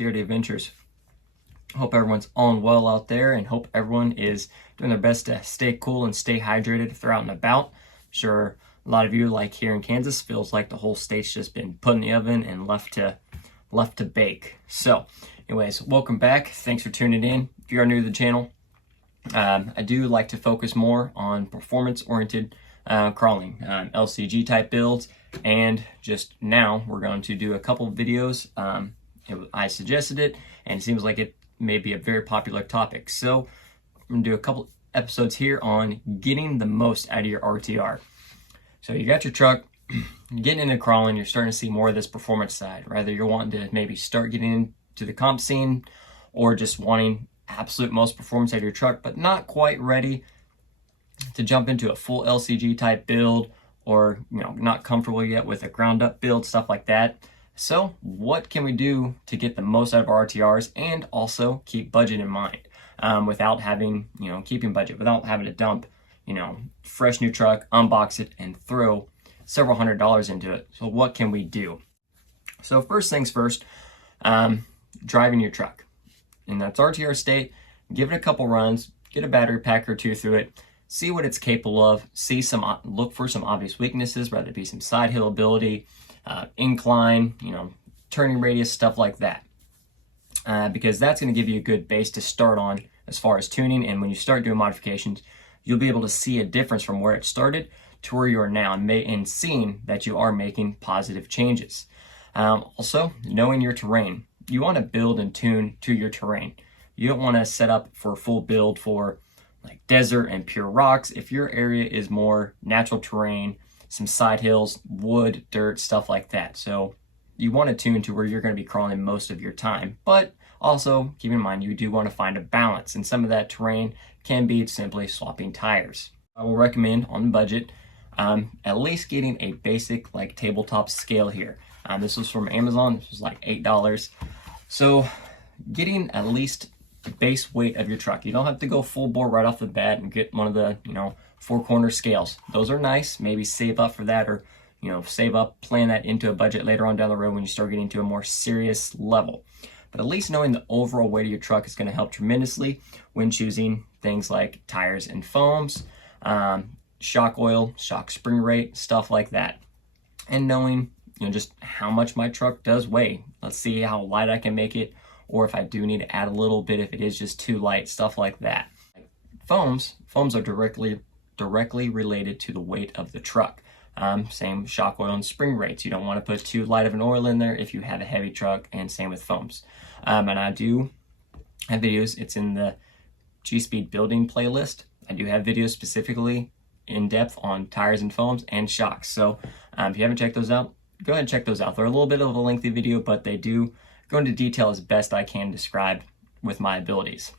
TRD Adventures. Hope everyone's on well out there, and hope everyone is doing their best to stay cool and stay hydrated if they're out and about. I'm sure a lot of you, like here in Kansas, feels like the whole state's just been put in the oven and left to bake. So anyways, welcome back. Thanks for tuning in. If you are new to the channel, I do like to focus more on performance-oriented crawling, LCG type builds, and just now we're going to do a couple of videos. I suggested it, and it seems like it may be a very popular topic. So I'm going to do a couple episodes here on getting the most out of your RTR. So you got your truck, you're getting into crawling, you're starting to see more of this performance side. Rather you're wanting to maybe start getting into the comp scene, or just wanting absolute most performance out of your truck, but not quite ready to jump into a full LCG type build, or not comfortable yet with a ground up build, stuff like that. So what can we do to get the most out of our RTRs and also keep budget in mind, without having, keeping budget, without having to dump, fresh new truck, unbox it, and throw several $100s into it. So what can we do? So first things first, driving your truck. And that's RTR state, give it a couple runs, get a battery pack or two through it, see what it's capable of, look for some obvious weaknesses, whether it be some side hill ability, incline, turning radius, stuff like that. Because that's going to give you a good base to start on as far as tuning. And when you start doing modifications, you'll be able to see a difference from where it started to where you are now, and seeing that you are making positive changes. Also, knowing your terrain. You want to build and tune to your terrain. You don't want to set up for a full build for like desert and pure rocks. If your area is more natural terrain, some side hills, wood, dirt, stuff like that. So you want to tune to where you're going to be crawling most of your time. But also keep in mind, you do want to find a balance, and some of that terrain can be simply swapping tires. I will recommend on the budget, at least getting a basic like tabletop scale here. This was from Amazon. This was like $8. So getting at least the base weight of your truck. You don't have to go full bore right off the bat and get one of the, 4-corner scales. Those are nice. Maybe save up for that, or, save up, plan that into a budget later on down the road when you start getting to a more serious level. But at least knowing the overall weight of your truck is going to help tremendously when choosing things like tires and foams, shock oil, shock spring rate, stuff like that. And knowing just how much my truck does weigh. Let's see how light I can make it, or if I do need to add a little bit, if it is just too light, stuff like that. Foams are directly related to the weight of the truck. Same shock oil and spring rates. You don't want to put too light of an oil in there if you have a heavy truck, and same with foams. And I do have videos. It's in the G-Speed building playlist. I do have videos specifically in depth on tires and foams and shocks. So if you haven't checked those out, go ahead and check those out. They're a little bit of a lengthy video, but they do go into detail as best I can describe with my abilities.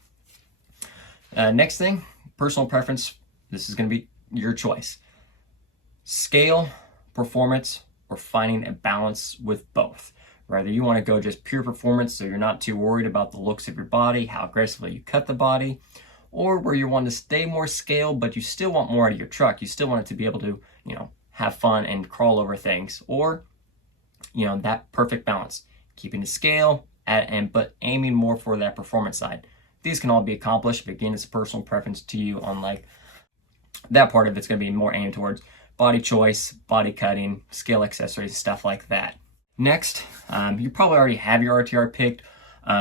Next thing, personal preference. This is going to be your choice. Scale, performance, or finding a balance with both. Whether you want to go just pure performance, so you're not too worried about the looks of your body, how aggressively you cut the body, or where you want to stay more scale, but you still want more out of your truck. You still want it to be able to, have fun and crawl over things, or that perfect balance, keeping the scale but aiming more for that performance side. These can all be accomplished, but again, it's a personal preference to you on like that part of it's going to be more aimed towards body choice, body cutting, scale accessories, stuff like that. Next, you probably already have your RTR picked,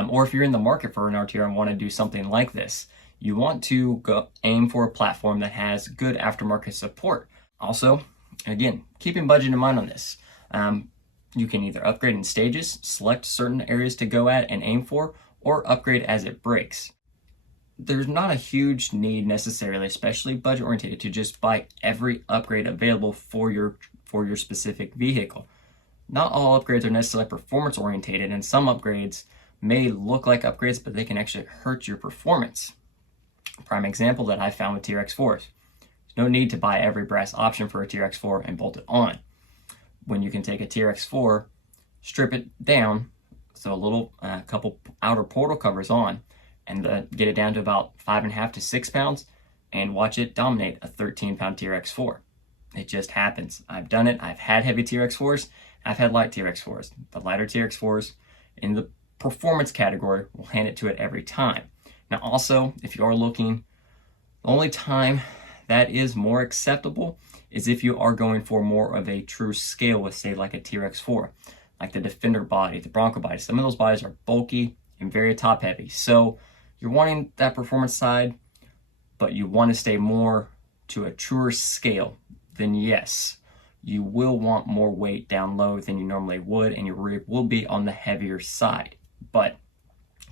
or if you're in the market for an RTR and want to do something like this, you want to go aim for a platform that has good aftermarket support. Also, again, keeping budget in mind on this. You can either upgrade in stages, select certain areas to go at and aim for, or upgrade as it breaks. There's not a huge need necessarily, especially budget oriented, to just buy every upgrade available for your specific vehicle. Not all upgrades are necessarily performance oriented, and some upgrades may look like upgrades, but they can actually hurt your performance. Prime example that I found with TRX4s. There's no need to buy every brass option for a TRX4 and bolt it on, when you can take a TRX4, strip it down, so a little couple outer portal covers on, and get it down to about 5.5 to 6 pounds, and watch it dominate a 13-pound TRX4. It just happens. I've done it. I've had heavy TRX4s. I've had light TRX4s. The lighter TRX4s in the performance category will hand it to it every time. Now also, if you are looking, the only time that is more acceptable is if you are going for more of a true scale with, say, like a TRX4, like the Defender body, the Bronco body. Some of those bodies are bulky and very top heavy. So you're wanting that performance side, but you want to stay more to a truer scale, then yes, you will want more weight down low than you normally would, and your rig will be on the heavier side. But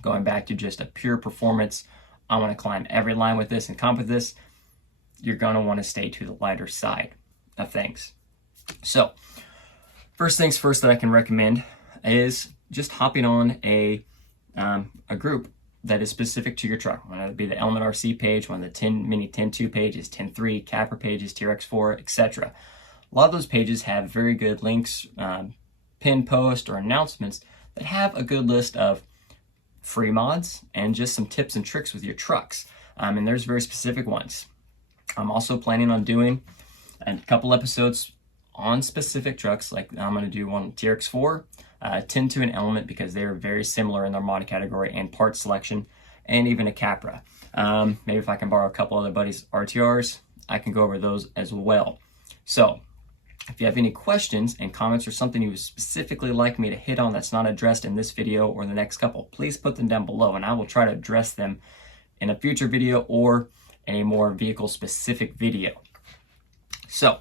going back to just a pure performance, I want to climb every line with this and comp with this, you're going to want to stay to the lighter side of things. So first things first that I can recommend is just hopping on a group that is specific to your truck. Whether it be the Element RC page, one of the 10 Mini 10.2 pages, 10.3, Capper pages, TRX4, etc. A lot of those pages have very good links, pin posts or announcements that have a good list of free mods and just some tips and tricks with your trucks. And there's very specific ones. I'm also planning on doing a couple episodes on specific trucks. Like I'm going to do one TRX4, 10.2 and Element, because they're very similar in their mod category and part selection, and even a Capra. Maybe if I can borrow a couple other buddies' RTRs, I can go over those as well. So if you have any questions and comments or something you would specifically like me to hit on that's not addressed in this video or the next couple, please put them down below and I will try to address them in a future video or in a more vehicle specific video. So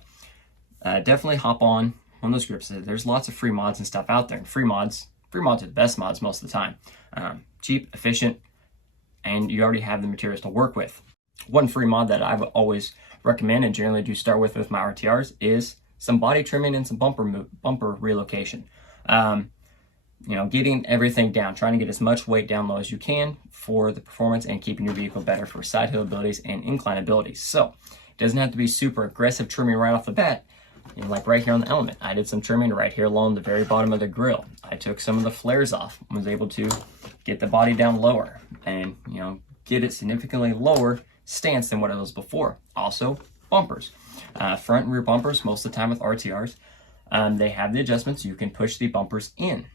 definitely hop on one of those groups. There's lots of free mods and stuff out there, and free mods are the best mods most of the time. Cheap, efficient, and you already have the materials to work with. One free mod that I would always recommend and generally do start with my RTRs is some body trimming and some bumper relocation. Getting everything down, trying to get as much weight down low as you can for the performance and keeping your vehicle better for side hill abilities and incline abilities. So it doesn't have to be super aggressive trimming right off the bat. Like right here on the Element, I did some trimming right here along the very bottom of the grill. I took some of the flares off and was able to get the body down lower and get it significantly lower stance than what it was before. Also, bumpers. Front and rear bumpers, most of the time with RTRs, they have the adjustments. You can push the bumpers in,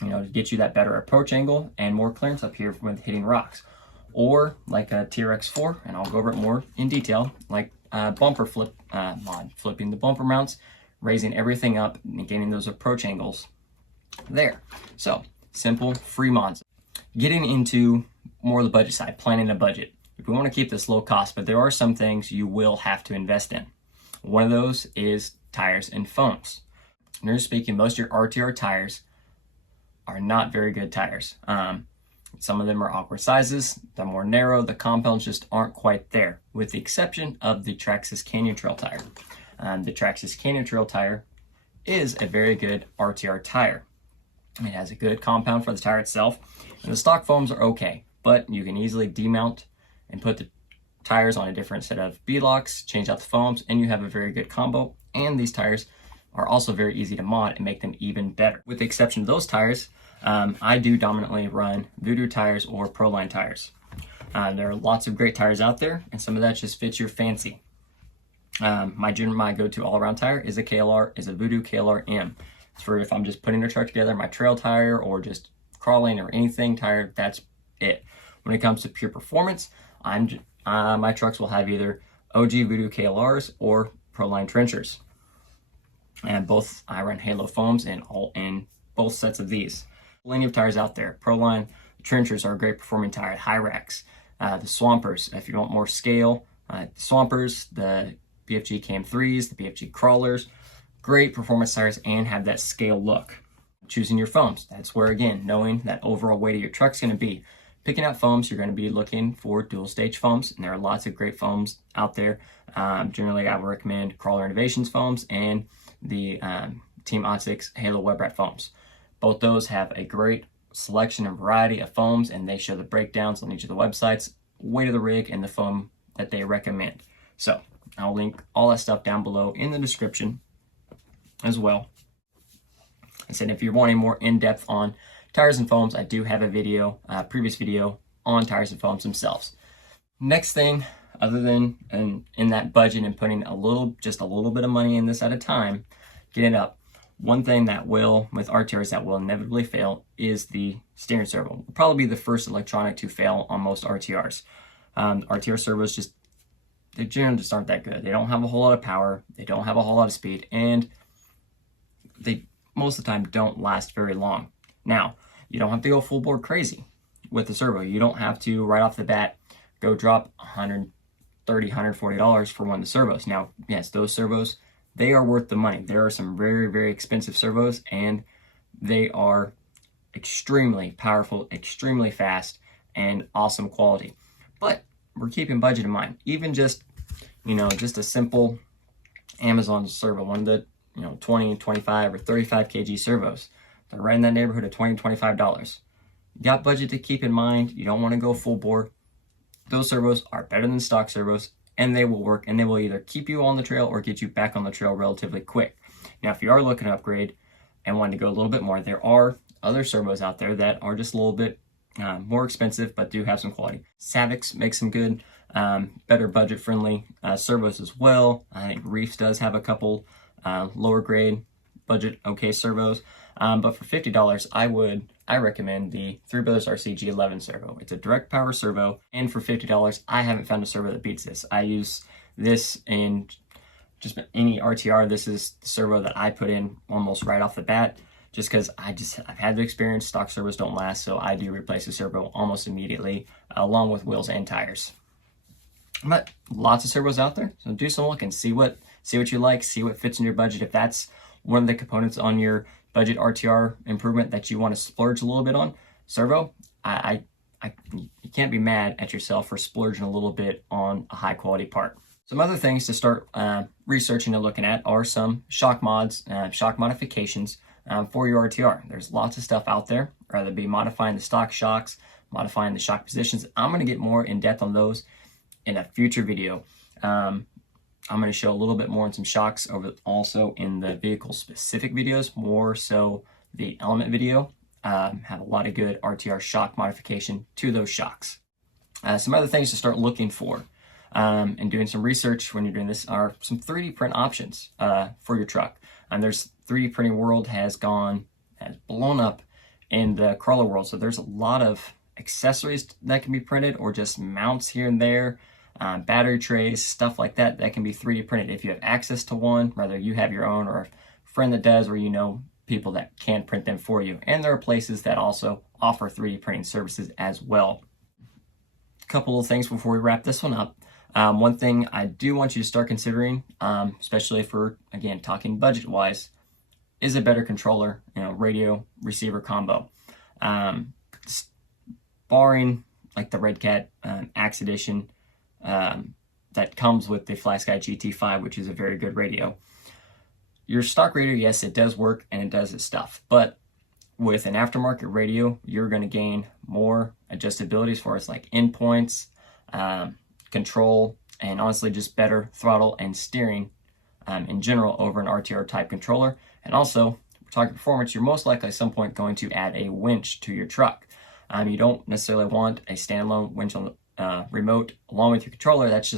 to get you that better approach angle and more clearance up here with hitting rocks. Or like a TRX4, and I'll go over it more in detail, like bumper flip mod, flipping the bumper mounts, raising everything up and getting those approach angles there. So simple free mods. Getting into more of the budget side, planning a budget. We want to keep this low cost, but there are some things you will have to invest in. One of those is tires and foams. Generally speaking, most of your RTR tires are not very good tires. Some of them are awkward sizes, they're more narrow, the compounds just aren't quite there, with the exception of the Traxxas Canyon Trail tire. The Traxxas Canyon Trail tire is a very good RTR tire. It has a good compound for the tire itself, and the stock foams are okay, but you can easily demount and put the tires on a different set of B-locks, change out the foams, and you have a very good combo. And these tires are also very easy to mod and make them even better. With the exception of those tires, I do dominantly run Voodoo tires or Proline tires. There are lots of great tires out there, and some of that just fits your fancy. My go-to all-around tire is a Voodoo KLR M. It's for if I'm just putting a truck together, my trail tire or just crawling or anything tire, that's it. When it comes to pure performance, my trucks will have either OG Voodoo KLRs or Proline trenchers. And both, I run Halo foams in both sets of these. Plenty of tires out there. Proline trenchers are a great performing tire. High racks, the Swampers, if you want more scale, Swampers, the BFG KM3s, the BFG crawlers, great performance tires and have that scale look. Choosing your foams, that's where, again, knowing that overall weight of your truck's going to be. Picking out foams, you're going to be looking for dual stage foams, and there are lots of great foams out there. Generally, I would recommend Crawler Innovations foams and the Team Optics Halo Web Rat foams. Both those have a great selection and variety of foams, and they show the breakdowns on each of the websites, weight of the rig, and the foam that they recommend. So I'll link all that stuff down below in the description as well. I said if you're wanting more in-depth on tires and foams, I do have a previous video on tires and foams themselves. Next thing, other than in that budget and putting just a little bit of money in this at a time, getting up. One thing that will, with RTRs that will inevitably fail, is the steering servo. Will probably be the first electronic to fail on most RTRs. RTR servos they generally just aren't that good. They don't have a whole lot of power, they don't have a whole lot of speed, and they most of the time don't last very long. Now, you don't have to go full bore crazy with the servo. You don't have to right off the bat go drop $130, $140 for one of the servos. Now, yes, those servos, they are worth the money. There are some very, very expensive servos, and they are extremely powerful, extremely fast, and awesome quality. But we're keeping budget in mind. Even just, just a simple Amazon servo, one of the 20, 25, or 35 kg servos. They're right in that neighborhood of $20, $25. You got budget to keep in mind. You don't want to go full bore. Those servos are better than stock servos, and they will work, and they will either keep you on the trail or get you back on the trail relatively quick. Now, if you are looking to upgrade and want to go a little bit more, there are other servos out there that are just a little bit more expensive, but do have some quality. Savix makes some good, better budget-friendly servos as well. I think Reefs does have a couple lower grade budget okay servos, but for $50 I recommend the Three Brothers RC G11 servo. It's a direct power servo, and for $50 I haven't found a servo that beats this. I use this in just any RTR. This is the servo that I put in almost right off the bat, just because I've had the experience. Stock servos don't last, so I do replace the servo almost immediately, along with wheels and tires. But lots of servos out there, so do some looking, see what you like, see what fits in your budget. If that's one of the components on your budget RTR improvement that you want to splurge a little bit on, servo, you can't be mad at yourself for splurging a little bit on a high quality part. Some other things to start researching and looking at are some shock mods, shock modifications for your RTR. There's lots of stuff out there, whether it be modifying the stock shocks, modifying the shock positions. I'm going to get more in depth on those in a future video. I'm going to show a little bit more on some shocks also in the vehicle specific videos, more so the element video. Have a lot of good RTR shock modification to those shocks. Some other things to start looking for and doing some research when you're doing this are some 3D print options for your truck. And there's 3D printing world has blown up in the crawler world. So there's a lot of accessories that can be printed, or just mounts here and there. Battery trays, stuff like that can be 3D printed if you have access to one, whether you have your own or a friend that does, or people that can print them for you. And there are places that also offer 3D printing services as well. A couple of things before we wrap this one up. One thing I do want you to start considering, especially for, again, talking budget-wise, is a better controller, radio receiver combo. Barring like the Red Cat Axe Edition, that comes with the FlySky GT5, which is a very good radio. Your stock radio, yes, it does work and it does its stuff, but with an aftermarket radio, you're going to gain more adjustability as far as like endpoints, control, and honestly just better throttle and steering in general over an RTR type controller. And also, we're talking performance, you're most likely at some point going to add a winch to your truck. You don't necessarily want a standalone winch on the remote along with your controller. That's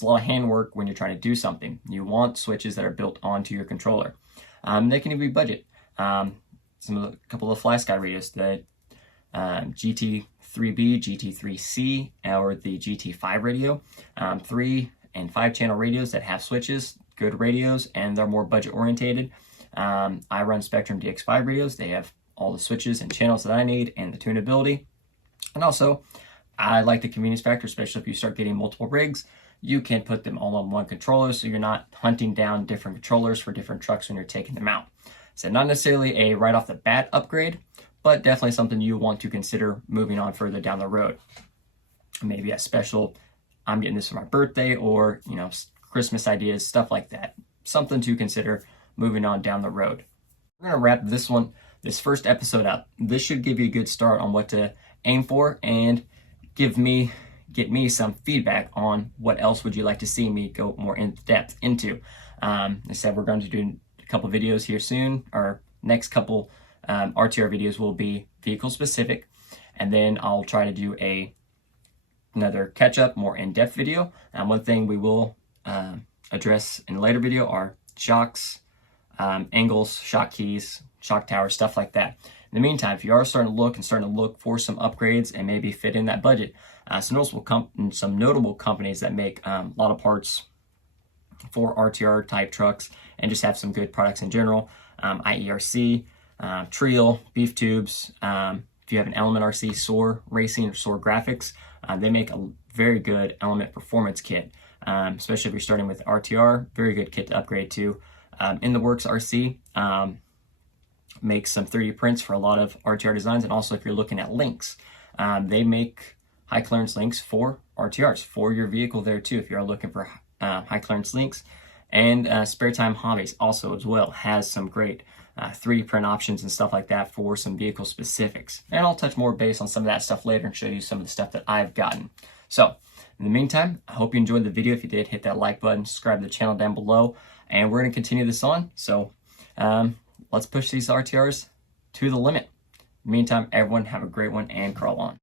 a lot of handwork when you're trying to do something. You want switches that are built onto your controller. They can even be budget. A couple of FlySky radios, the GT3B, GT3C, or the GT5 radio, 3 and 5 channel radios that have switches, good radios, and they're more budget orientated. I run Spectrum DX5 radios. They have all the switches and channels that I need and the tunability. And also, I like the convenience factor, especially if you start getting multiple rigs. You can put them all on one controller, so you're not hunting down different controllers for different trucks when you're taking them out. So not necessarily a right off the bat upgrade, but definitely something you want to consider moving on further down the road. Maybe a special, I'm getting this for my birthday, or Christmas ideas, stuff like that. Something to consider moving on down the road. We're going to wrap this first episode up. This should give you a good start on what to aim for, and get me some feedback on what else would you like to see me go more in depth into. I said we're going to do a couple videos here soon. Our next couple RTR videos will be vehicle specific, and then I'll try to do another catch up, more in-depth video. One thing we will address in a later video are shocks, angles, shock keys, shock towers, stuff like that. In the meantime, if you are starting to look for some upgrades and maybe fit in that budget, some notable companies that make a lot of parts for RTR type trucks and just have some good products in general. IERC, Trial, Beef Tubes. If you have an Element RC, SOAR Racing, or SOAR Graphics, they make a very good Element Performance kit, especially if you're starting with RTR. Very good kit to upgrade to. In the Works RC makes some 3D prints for a lot of RTR designs, and also if you're looking at links, they make high clearance links for RTRs for your vehicle there too. If you're looking for high clearance links, and Spare Time Hobbies also as well has some great 3D print options and stuff like that for some vehicle specifics. And I'll touch more base on some of that stuff later and show you some of the stuff that I've gotten. So in the meantime, I hope you enjoyed the video. If you did, hit that like button, subscribe to the channel down below, and we're going to continue this on. So let's push these RTRs to the limit. In the meantime, everyone have a great one and crawl on.